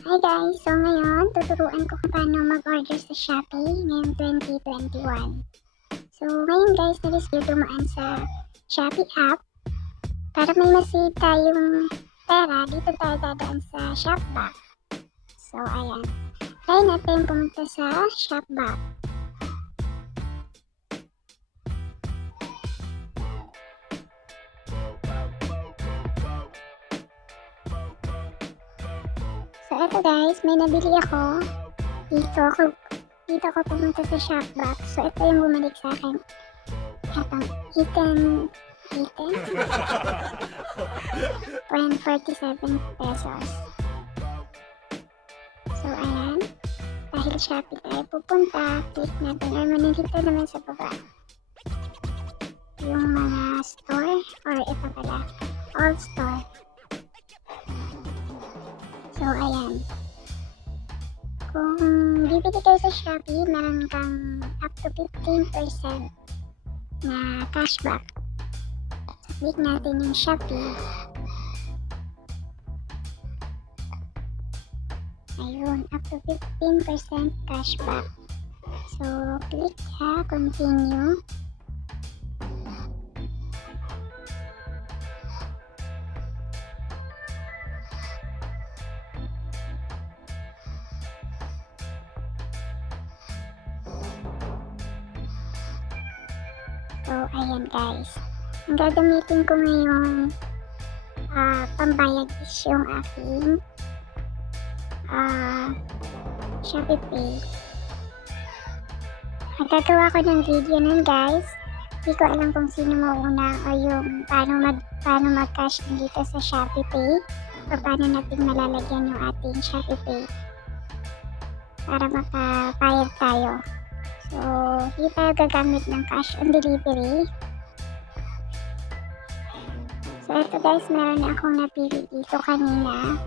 Hi guys! So ngayon, tuturuan ko kung paano mag-order sa Shopee ngayong 2021. So ngayon guys, nag-skill dumaan sa Shopee app. Para may masave tayong pera, dito tayo dadaan sa Shopback. So ayan, try natin pumunta sa Shopback. So eto guys, may nabili ako. Dito ako pumunta sa Shopback. So ito yung bumalik sa akin. Etong item 47 pesos. So ayan, dahil Shopee tayo pupunta, click natin or manindito naman sa baba yung mga store or ito pala, all store. So ayan, kung bibili kayo sa Shopee, meron kang up to 15% na cashback. So click natin yung Shopee. Ayun, up to 15% cashback. So click continue. So, ayan guys. Ang gagamitin ko ngayong pambayad is yung aking Shopee Pay. Nagagawa ko ng video nun guys. Hindi ko alam kung sino mauna o yung paano mag-cash dito sa Shopee Pay o paano natin malalagyan yung ating Shopee Pay para makapayad tayo. So, hindi tayo gagamit ng cash on delivery. So, ito guys, meron akong napili dito kanina.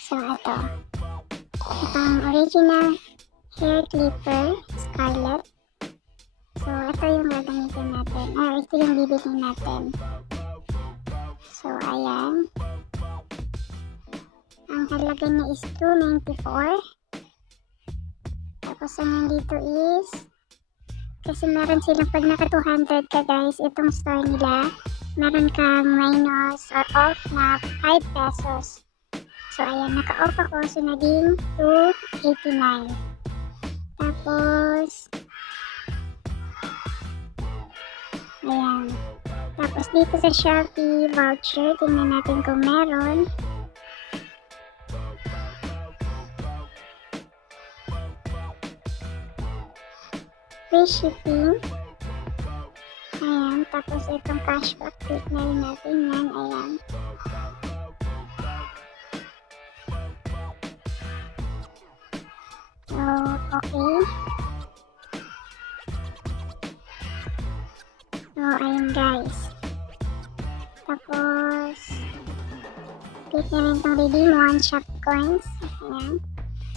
So, ito. Itong original hair clipper, Scarlett. So, ito yung gagamitin natin. Ito yung bibilhin natin. So, ayan. Ang halaga niya is $2.94. Tapos ang nandito is, kasi meron silang pag naka 200 ka guys, itong store nila, meron kang minus or off na 5 pesos. So ayan, naka-off ako, so naging $2.89. Tapos, ayan. Tapos dito sa Shopee voucher, tingnan natin kung meron. Free shipping. Ayan, tapos itong cashback, click na rin natin yan. Ayan. So, okay. So, ayan guys. Tapos, click na rin itong redeem 1 shop coins. Ayan.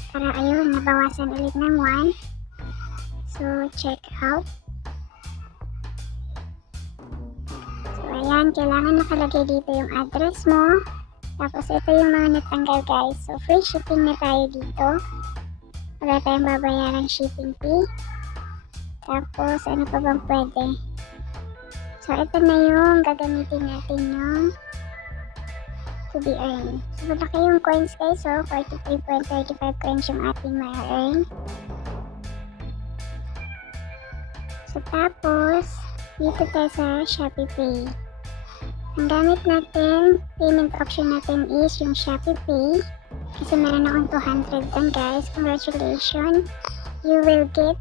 Para ayun, nabawasan ulit ng 1. So, check out. So, ayan. Kailangan nakalagay dito yung address mo. Tapos, ito yung mga natanggal guys. So, free shipping na tayo dito. Wala tayong babayaran shipping fee. Tapos, ano pa bang pwede? So, ito na yung gagamitin natin yung to be earned. So, malaki yung coins guys. So, 43.35 coins yung ating ma-earn. So, tapos, dito tayo sa Shopee Pay. Ang gamit natin, payment option natin is yung Shopee Pay. Kasi meron akong 200 dyan guys. Congratulations! You will get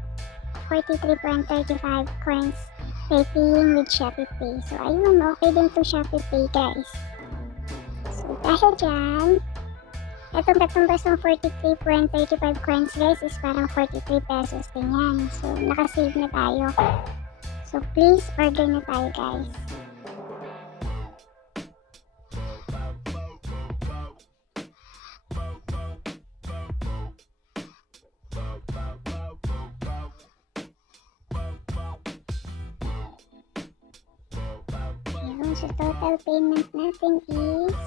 43.35 coins by paying with Shopee Pay. So, ayun, okay din to Shopee Pay guys. So, dahil dyan, itong katumbas ng 43.35 coins guys is parang 43 pesos din yan. So, nakasave na tayo. So, please order na tayo guys. So, total payment natin is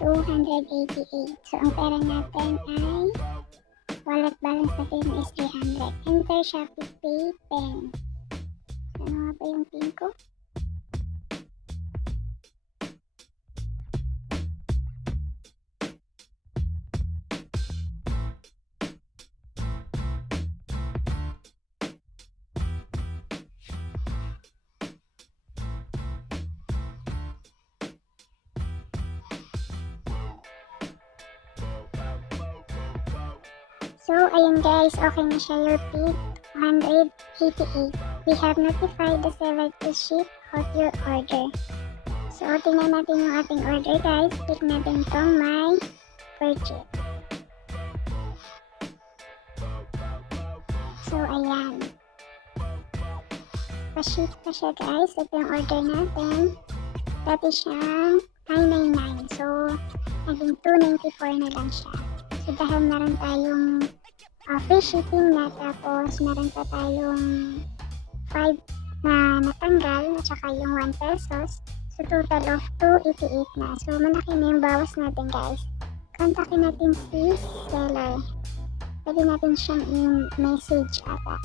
288. So, ang pera natin ay wallet balance natin is 300. Enter Shopee Pay PIN. Ano nga ba yung PIN ko? So, ayun guys, okay na siya your PIN, 288. We have notified the seller to ship out your order. So, tingnan natin yung ating order guys. Click natin itong my purchase. So, ayan. Pa-ship pa siya guys. Ito yung order natin. Dati siyang 999. So, naging 294 na lang siya. So, dahil meron tayong free shipping na, tapos meron pa tayong 5 na natanggal, at saka yung 1 pesos. So, total of 288 na. So, malaki na yung bawas natin guys. Kontakin natin si seller. Pwede natin siyang i-message ata.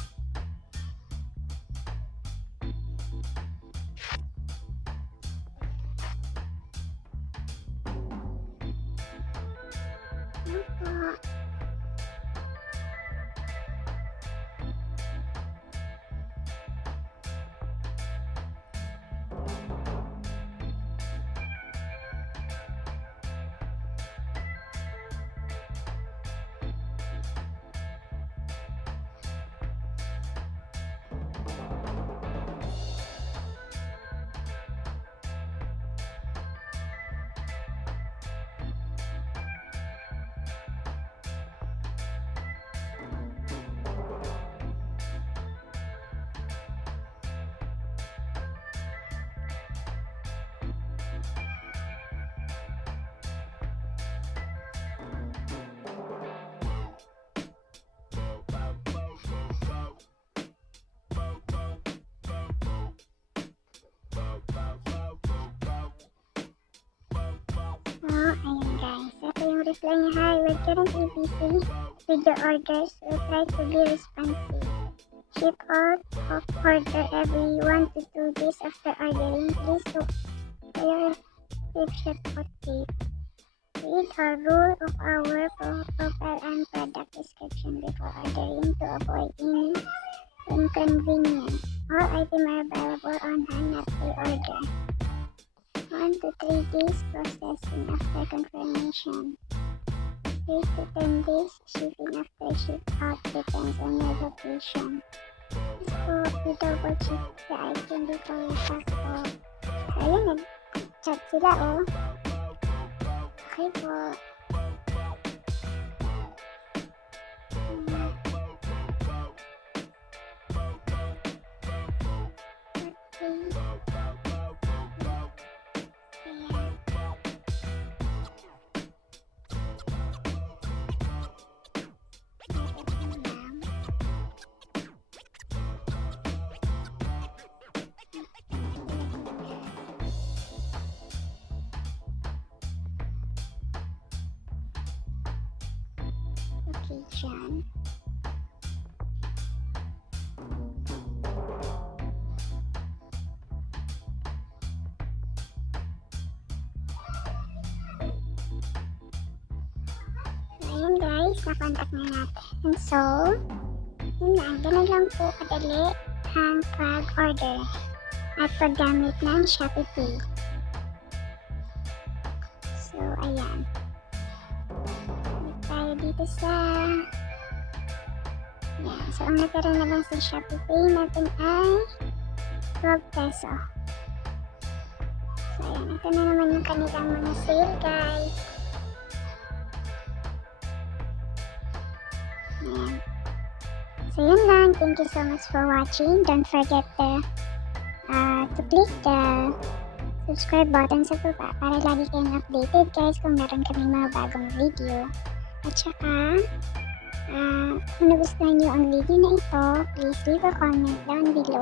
Ayun guys, ito yung reply niya. Hi, we're currently busy with your orders. We'll try to be responsive. Ship out of order every 1 to 2 days after ordering. Please do ship out date. Read our rule of our profile and product description before ordering to avoid any inconvenience. All items are available on hand at pre-order. 1 to 3 days processing after confirmation. 8 to 10 days shipping after ship out, depends on your location. So, we double check the item before we pack off. Ayun, nag-chat sila oh. Okay po. Jham. Ayun guys, na-contact na natin. So, yun lang. Ganun lang po kadali ang pag-order at paggamit ng Shopee Pay. So, ayan. Tayo dito sa yan. So, ang natira na lang sa Shopee Pay natin ay 12 peso. So, ayan. Ito na naman yung kanilang mga sale, guys. Ayan. So, yun lang. Thank you so much for watching. Don't forget to click the subscribe button sa baba para lagi kayong updated, guys, kung meron kami mga bagong video. At saka, kung nagustuhan nyo ang video na ito, please leave a comment down below.